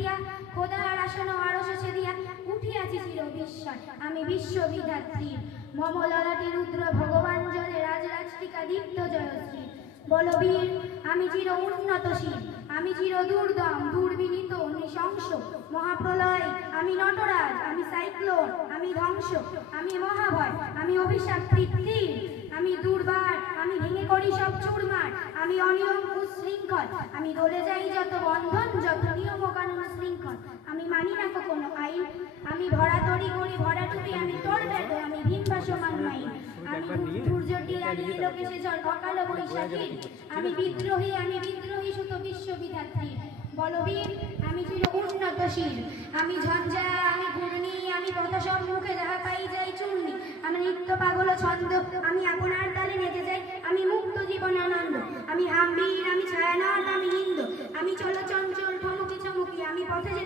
দিয়া আরশ ছেদিয়া উঠিয়াছি চির আমি রুদ্র ভগবান জলে রাজরাজটিকা দীপ্ত জয়শ্রী। আমি চির উন্নতশীল, আমি চির দুর্দম, দুর্বিনীত, নৃশংস, মহাপ্রলয়, আমি নটরাজ, আমি সাইক্লোন, আমি ধ্বংস, আমি মহাভয়, আমি অভিশাপ তীর আমি দুর্বার, আমি ভেঙে করি সব চুরমার। আমি অনিয়ম উশৃঙ্খল আমি দলে যাই যত বন্ধন যত নিয়ম কানুন শৃঙ্খল। আমি মানি না তো কোনো আইন। আমি ভরা তরি করি ভরা টুপি আমি তোর বেটো আমি ভীম সমান মাই। আমি সূর্যটি আনিয়ে লোকেশে ঝড় অকাল বৈশাখী। আমি বিদ্রোহী আমি বিদ্রোহী সুত বিশ্ববিধাত্রী বলবীর আমি ছিল উন্নতশীল। আমি ঝঞ্ঝা আমি ঘূর্ণি আমি পথ সম্মুখে যাহা পাই যাই চূর্ণি আমি নিত্য পাগল ছন্দ আমি আপনার আমি মুক্ত